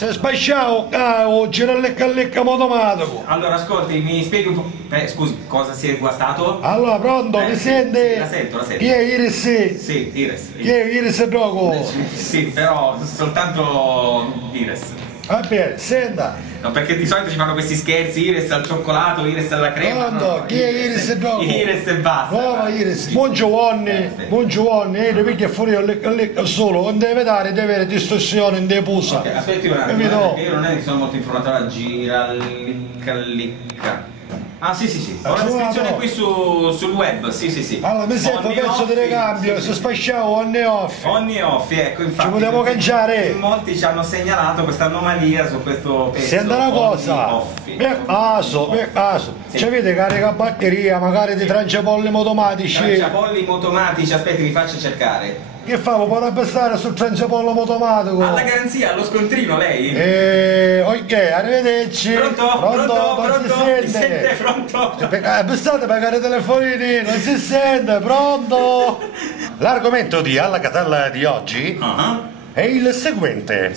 Se sbasciavo, gira lecca automatico. Allora, ascolti, mi spieghi un po'. Scusi, cosa si è guastato? Allora, pronto, mi sente? La sento. Chi è Iris? Sì, Iris. Chi è Iris Drogo? Sì, però soltanto Iris. Va bene, senta. No, perché di solito ci fanno questi scherzi, Iris al cioccolato, Iris alla crema. Pronto, no, chi è Iris Drogo? Iris e basta. Nuova Iris. Buon Giovanni, lo piglia fuori lecca solo, non deve dare, deve avere distorsione, non deve pusa. Ok, aspetti un attimo, perché io non è che sono molto informato alla licca. Ah sì, ho la descrizione qui sul web, sì. Allora, mi serve un pezzo di ricambio, se spacciavo on e off. On e off, ecco, infatti. Ci vogliamo cangiare. Molti ci hanno segnalato questa anomalia su questo pezzo. Senta una cosa, per caso, Sì. ci avete carica batteria, magari di tranciapolli automatici? Tranciapolli automatici, aspetti, vi faccio cercare. Che famo? Può abbassare sul tranciapollo automatico? Ha la garanzia, allo scontrino lei? Ok, arrivederci. Pronto? Si Mi sente pronto? Pensate a pagare i telefonini, non si sente, pronto? L'argomento di Alla Catalla di oggi è il seguente.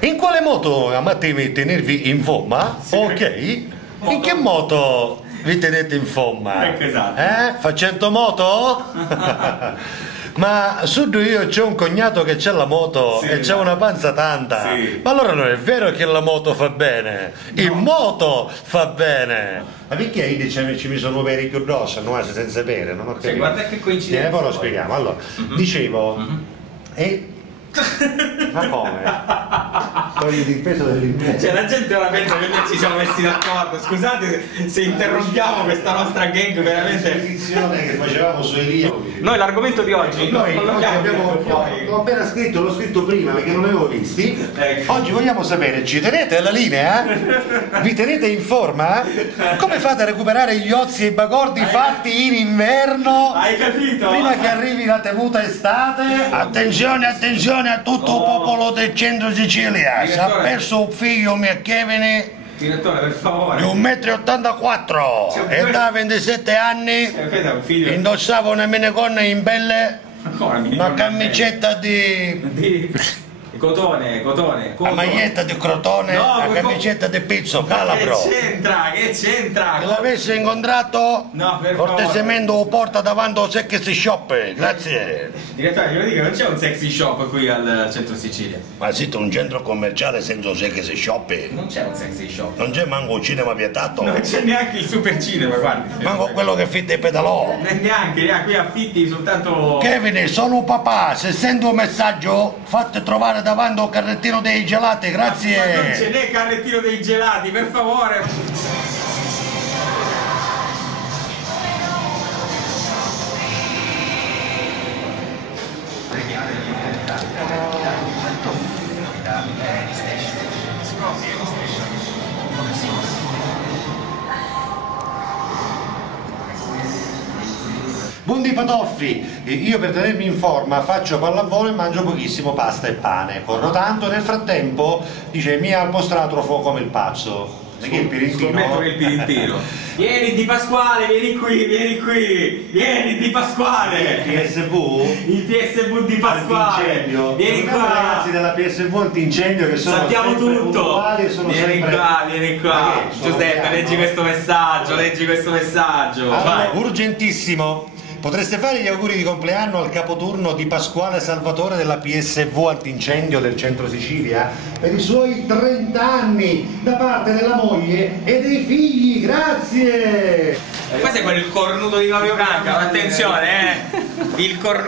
In quale moto amate tenervi in forma? Sì. Ok. In che moto vi tenete in forma? Ecco, esatto. Facendo moto? Ma sud io c'ho un cognato che c'ha la moto e c'ha una panza tanta. Sì. Ma allora non è vero che la moto fa bene, il moto fa bene. Ma perché io ci mi sono per più addosso, non senza bere, non ho capito. Guarda che coincidenza. Poi lo spieghiamo. Allora, dicevo, ma come? Togli il peso dell'immagine. Cioè la gente ora pensa che noi ci siamo messi d'accordo. Scusate se interrompiamo questa nostra gang veramente. L'esibizione che facevamo su Elia. Noi l'argomento di oggi Noi non oggi l'ho appena scritto, l'ho scritto prima perché non l'avevo visti. Ecco. Oggi vogliamo sapere, ci tenete alla linea? Vi tenete in forma? Come fate a recuperare gli ozi e i bagordi fatti in inverno? Hai capito? Prima che arrivi la temuta estate? Attenzione a tutto il popolo del centro Sicilia. Si è perso un figlio mio Kevin Direttore, per favore. di 1,84 m e da 27 anni Questo è un figlio. indossava una minigonna in pelle, una camicetta di cotone. una maglietta di crotone, No, una camicetta di pizzo calabro. Che c'entra? Che l'avesse incontrato, No, per cortesemente lo porta davanti al sex shop, grazie. Direttore, glielo dico, non c'è un sexy shop qui al centro Sicilia. Ma siete un centro commerciale senza sex shop? Non c'è un sexy shop. Non c'è manco un cinema vietato? Non c'è neanche il super cinema, guardi. Manco quello che fitta i pedalò? Neanche, qui affitti soltanto. Kevin, sono un papà, se sento un messaggio fate trovare davanti al carrettino dei gelati, grazie. Ma non ce n'è carrettino dei gelati, per favore. Buondì Patoffi, io per tenermi in forma faccio pallavolo e mangio pochissimo pasta e pane, corro tanto, nel frattempo dice mi ha postratrofo come il pazzo. Perché il pirintino? Scommetto che il pirintino. Vieni di Pasquale, vieni qui, di Pasquale. Il PSV? Il PSV di Pasquale. Antincendio. Vieni qua. I ragazzi della PSV antincendio che sono Sappiamo sempre tutto. puntuali e sono Vieni sempre... qua. Ma che, Giuseppe, sono leggi questo messaggio, Allora, vai. urgentissimo. Potreste fare gli auguri di compleanno al capoturno di Pasquale Salvatore della PSV Antincendio del centro Sicilia per i suoi 30 anni da parte della moglie e dei figli, grazie! Questo è quel cornuto di Fabio Canca, attenzione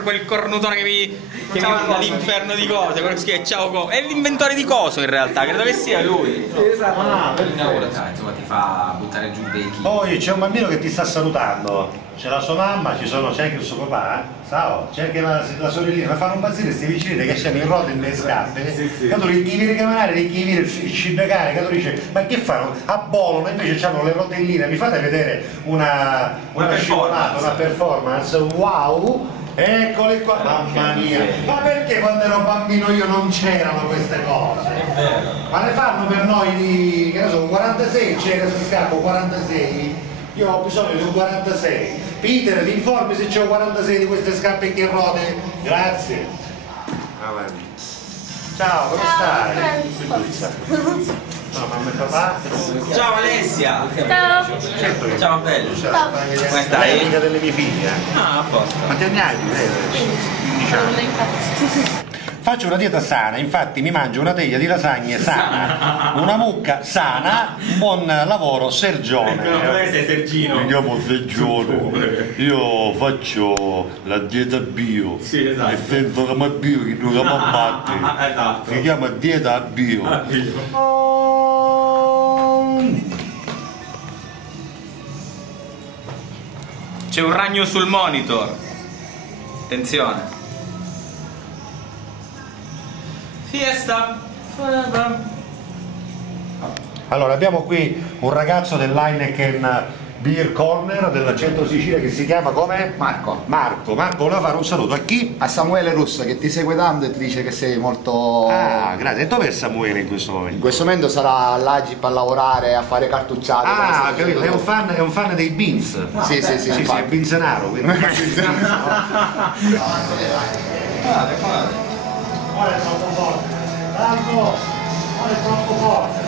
quel cornutone che mi dall'inferno di cose, quello che ciao è l'inventore di coso in realtà, credo che sia lui. Esatto. Insomma ti fa buttare giù dei chili. Poi c'è un bambino che ti sta salutando, c'è la sua mamma, c'è anche il suo papà, ciao, c'è anche la sorellina, mi fanno impazzire questi vicini che scende in rotta in le scarpe, che tu li devi ricamerare, li devi il cibecare, che tu dici, ma che fanno? Abbolono, invece hanno le rotelline, mi fate vedere una scivolata, una performance, wow! Eccole qua, mamma mia! Ma perché quando ero bambino io non c'erano queste cose? È vero. Ma le fanno per noi di, che ne so, 46, c'era questo scacco 46, io ho bisogno di un 46. Peter, ti informi se c'è un 46 di queste scarpe che rode? Grazie. Avanti. Ciao, come stai? No, mamma e papà. Ciao Alessia! Ciao. Certo che Ciao bello! come stai? L'amica delle mie figlie. Ah, a posto. Quanti anni hai? 15 anni. Faccio una dieta sana, infatti mi mangio una teglia di lasagne sana, una mucca sana, un buon lavoro Sergione. sei Sergino. Mi chiamo Sergione, io faccio la dieta bio, Sì, esatto. e senza che mi bio, che non chiamo matti, Esatto. si chiama dieta bio. C'è un ragno sul monitor. Attenzione. Fiesta. Allora abbiamo qui un ragazzo dell'Heineken Beer Corner del centro Sicilia che si chiama come? Marco, Marco, voleva fare un saluto a chi? a Samuele Russo che ti segue tanto e ti dice che sei molto... Ah, grazie. E dov'è Samuele in questo In momento? questo momento sarà all'Agip a lavorare, a fare cartucciate. Ah, capito, è un fan dei Beans. Sì, sì, sì, Sì, è infatti. Binzenaro, quindi. Guarda, Ora è troppo forte. Tanto, ora è troppo forte.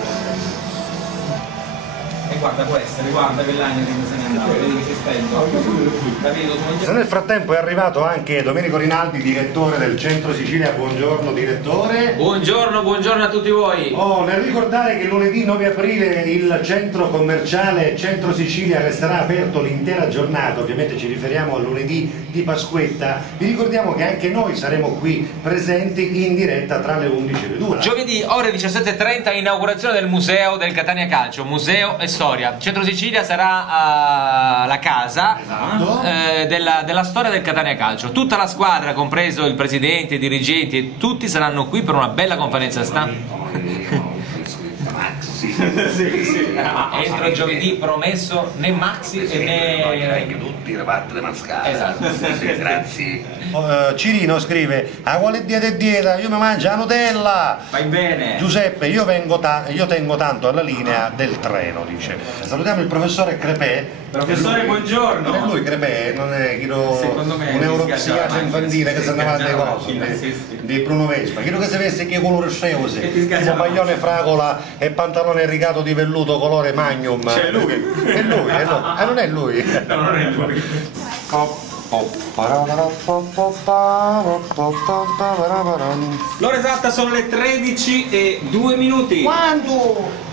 E guarda, può essere, guarda che l'agno che se ne andava, vedi che si spento. Capito? Nel frattempo è arrivato anche Domenico Rinaldi, direttore del Centro Sicilia. Buongiorno direttore. Buongiorno, buongiorno a tutti voi. Oh, nel ricordare che lunedì 9 aprile il centro commerciale Centro Sicilia resterà aperto l'intera giornata, ovviamente ci riferiamo al lunedì di Pasquetta, vi ricordiamo che anche noi saremo qui presenti in diretta tra le 11 e le 2. Giovedì ore 17:30 inaugurazione del museo del Catania Calcio, museo e storia. Centro Sicilia sarà la casa Esatto. della storia del Catania Calcio. Tutta la squadra, compreso il presidente, i dirigenti, tutti saranno qui per una bella conferenza stampa. Entro giovedì promesso né Maxi e né tutti reparti le mascate. Esatto. Grazie. Cirino scrive: a quale dieta è dieta? Io mi mangio la Nutella. Vai bene. Giuseppe, io tengo tanto alla linea del treno, dice. Salutiamo il professore Crepè. Professore, buongiorno. Non è lui Crepè, non è Secondo me un mi neuropsichiatra schiacciava infantile che si andava alle la cose macchina, sì. di Bruno Vespa. Chiedo che se avesse che colore sceusi, Che ti schiacciava tipo la maglione fragola e pantalone rigato di velluto colore magnum. C'è lui. È lui, è lui. Non è lui. No, non è lui. L'ora esatta sono le 13:02. Quando?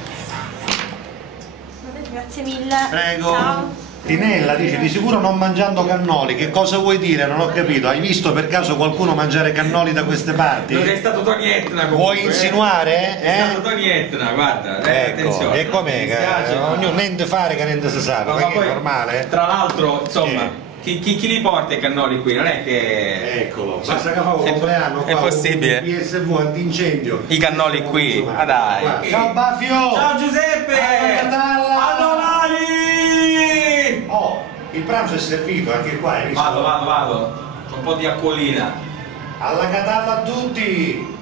Grazie mille. Prego. Ciao. Tinella dice: di sicuro non mangiando cannoli. Che cosa vuoi dire? Non ho capito. Hai visto per caso qualcuno mangiare cannoli da queste parti? Non è stato Tony Etna comunque. Vuoi insinuare? È stato Tony Etna, guarda, Ecco, attenzione. e com'è? Mi dispiace, ma- Ognuno niente fare che niente si sa, No, ma perché è poi, normale? tra l'altro, insomma, chi li porta i cannoli qui? Non è che... Eccolo, basta che fa un compleanno è qua, possibile. un PSV antincendio. I cannoli qui, ma dai. Guarda. Ciao Bafio! Ciao Giuseppe! Catalla! A domani! Oh, il pranzo è servito anche qua, hai visto? Vado. C'ho un po' di acquolina. Alla Catalla a tutti!